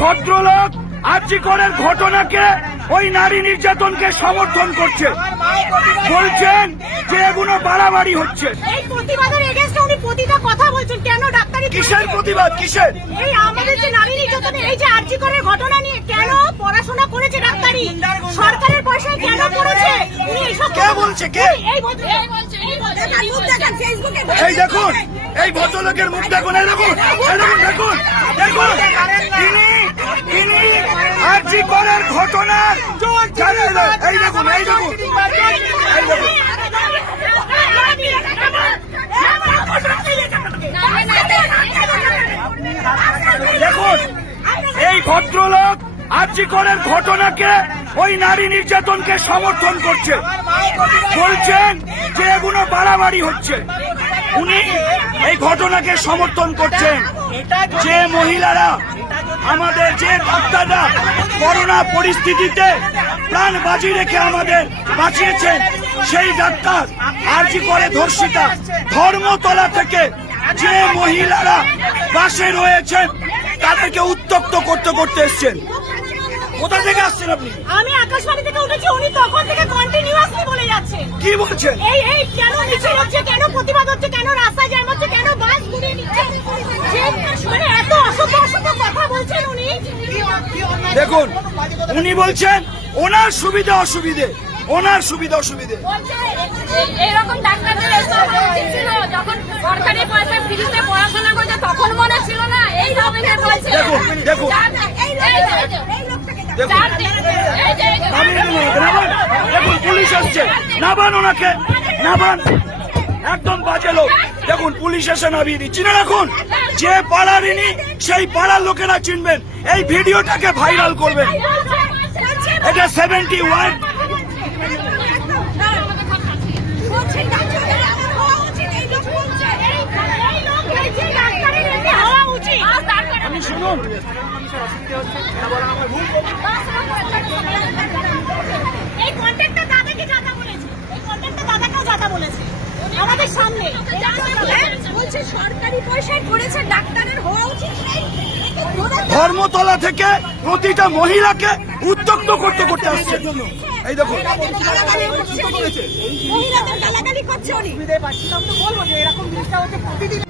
ভদ্রলোক আরজি করের ঘটনাকে ওই নারী নির্যাতনকে সমর্থন করছে, বলছেন যে এগুলো বাড়াবাড়ি হচ্ছে। এই প্রতিবাদের এগেইনস্টে উনি প্রতিটা কথা বলছেন। কেন ডাক্তারি কিসের প্রতিবাদ? কিসের? এই আমাদের যে নারী নির্যাতনের এই যে আরজি করের ঘটনা নিয়ে কেন পড়াশোনা করেছে ডাক্তারি, সরকারের পয়সায় কেন করেছে উনি এসব কে বলছে? কে? এই বলছে ফেসবুকে। এই দেখুন, এই ভদ্রলোকের মুখ দেখুন, এই দেখুন, এই দেখুন, দেখুন, দেখুন, তিনি আরজি করের ঘটনার এই দেখুন, এই দেখুন, এই দেখুন, দেখুন, এই ভদ্রলোক আরজি করের ঘটনাকে ওই নারী নির্যাতনকে সমর্থন করছে, বলছেন যে এগুলো বাড়াবাড়ি হচ্ছে। উনি এই ঘটনাকে সমর্থন করছেন যে মহিলারা, আমাদের যে ডাক্তাররা করোনা পরিস্থিতিতে প্রাণ বাজি রেখে আমাদের বাঁচিয়েছেন, সেই ডাক্তার আরজি করে ধর্ষিতা ধর্মতলা থেকে যে মহিলারা বাসে রয়েছেন তাদেরকে উত্তপ্ত করতে করতে এসছেন। কোথা থেকে আসছেন আপনি? আমি আকাশবাণী থেকে উঠেছি, উনি তখন থেকে কন্টিনিউয়াসলি বলে যাচ্ছে। কি বলছেন? এই কেন মিছিল হচ্ছে, কেন প্রতিবাদ হচ্ছে, কেন রাস্তায় জ্যাম হচ্ছে, কেন বাস ঘুরিয়ে নিচ্ছে, মানে এত অসভ্য অসভ্য কথা বলছেন উনি। দেখুন, উনি বলছেন ওনার সুবিধা অসুবিধে, ওনার সুবিধা অসুবিধে। এরকম ডাক্তারদের ছিল যখন সরকারি পয়সা ফ্রিতে পড়াশোনা করছে তখন মনে ছিল না। এই ধরনের বলছে। দেখুন, দেখুন, দেখুন, পুলিশ আসছে, নাবান ওনাকে, নাবান, একদম বাজে লোক। দেখুন, পুলিশ এসে নামিয়ে দিচ্ছি না। রাখুন, যে পাড়ার ইনি সেই পাড়ার লোকেরা চিনবেন। এই ভিডিওটাকে ভাইরাল করবেন। এটা 71 আমি শুনুন, এই কন্ট্রাক্টর দাদাকে যাতা বলেছে, এই কন্ট্রাক্টর দাদাকেও যাতা বলেছে আমাদের সামনে। বলছে সরকারি পয়সায় করেছে, ডাক্তারের হওয়া উচিত। ধর্মতলা থেকে প্রতিটা মহিলাকে উত্তক্ত করতে করতে আসছে। এই দেখুন, মহিলাদের গালাগালি করছে উনি। বলবো যে এরকম জিনিসটা হচ্ছে প্রতিদিন।